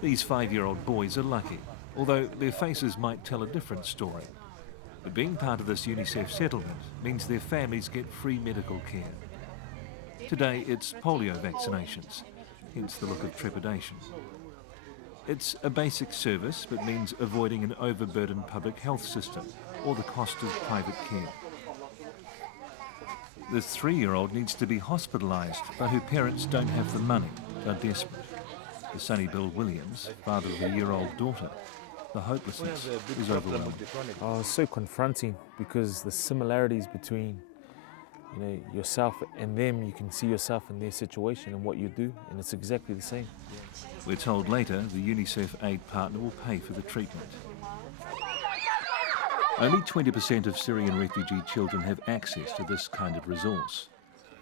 These 5-year-old boys are lucky, although their faces might tell a different story. But being part of this UNICEF settlement means their families get free medical care. Today it's polio vaccinations, hence the look of trepidation. It's a basic service, but means avoiding an overburdened public health system or the cost of private care. This 3-year-old needs to be hospitalised, but her parents don't have the money, they're desperate. For Sonny Bill Williams, father of a year-old daughter, the hopelessness is overwhelming. Oh, it's so confronting because the similarities between yourself and them, you can see yourself in their situation and what you do, and it's exactly the same. We're told later the UNICEF aid partner will pay for the treatment. Only 20% of Syrian refugee children have access to this kind of resource.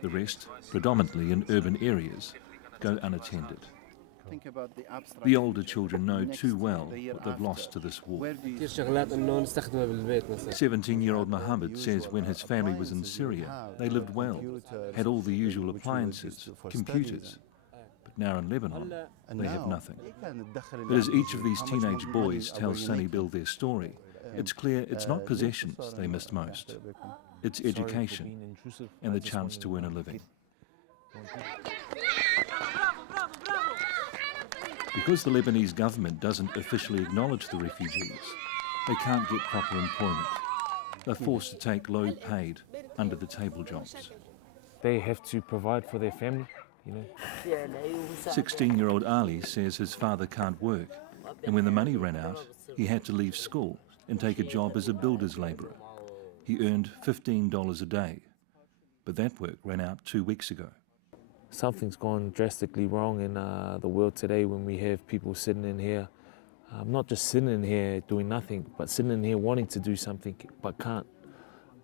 The rest, predominantly in urban areas, go unattended. The older children know too well what they've lost to this war. 17-year-old Mohammed says when his family was in Syria, they lived well, had all the usual appliances, computers. But now in Lebanon, they have nothing. But as each of these teenage boys tells Sonny Bill their story, it's clear it's not possessions they missed most. It's education and the chance to earn a living. Because the Lebanese government doesn't officially acknowledge the refugees, they can't get proper employment. They're forced to take low-paid, under-the-table jobs. They have to provide for their family, 16-year-old Ali says his father can't work, and when the money ran out, he had to leave school and take a job as a builder's labourer. He earned $15 a day, but that work ran out 2 weeks ago. Something's gone drastically wrong in the world today when we have people sitting in here, not just sitting in here doing nothing, but sitting in here wanting to do something but can't,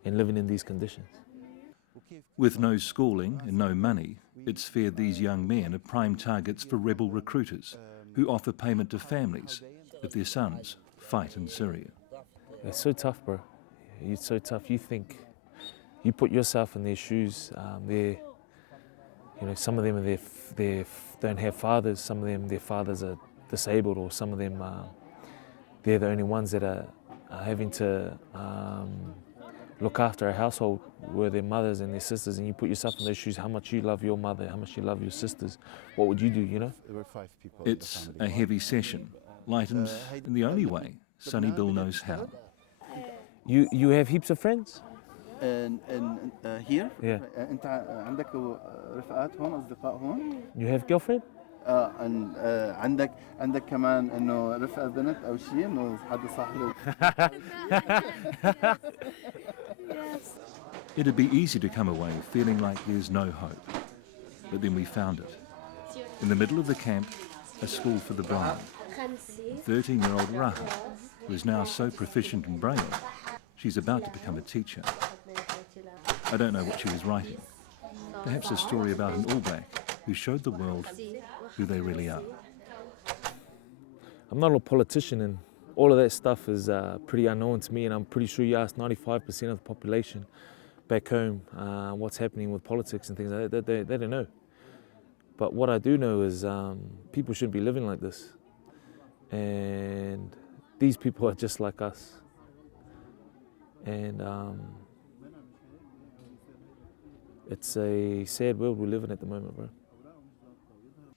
and living in these conditions. With no schooling and no money, it's feared these young men are prime targets for rebel recruiters who offer payment to families if their sons fight in Syria. It's so tough, bro. It's so tough. You put yourself in their shoes. Some of them they don't have fathers. Some of them, their fathers are disabled, or some of them they're the only ones that are having to look after a household where their mothers and their sisters. And you put yourself in their shoes. How much you love your mother, how much you love your sisters. What would you do? It's a heavy session, lightened in the only way Sonny Bill knows how. You have heaps of friends? Here? Yeah. أنت عندك رفقات هون أصدقاء هون؟ You have girlfriend? عندك كمان إنه رفقة بنت أو شيء إنه حدا صاحبه. It'd be easy to come away feeling like there's no hope. But then we found it. In the middle of the camp, a school for the blind. 13-year-old Raha, who is now so proficient in Braille, she's about to become a teacher. I don't know what she was writing. Perhaps a story about an All Black who showed the world who they really are. I'm not a politician, and all of that stuff is pretty unknown to me, and I'm pretty sure you ask 95% of the population back home what's happening with politics and things like that, they don't know. But what I do know is people shouldn't be living like this. And these people are just like us. And it's a sad world we live in at the moment, bro.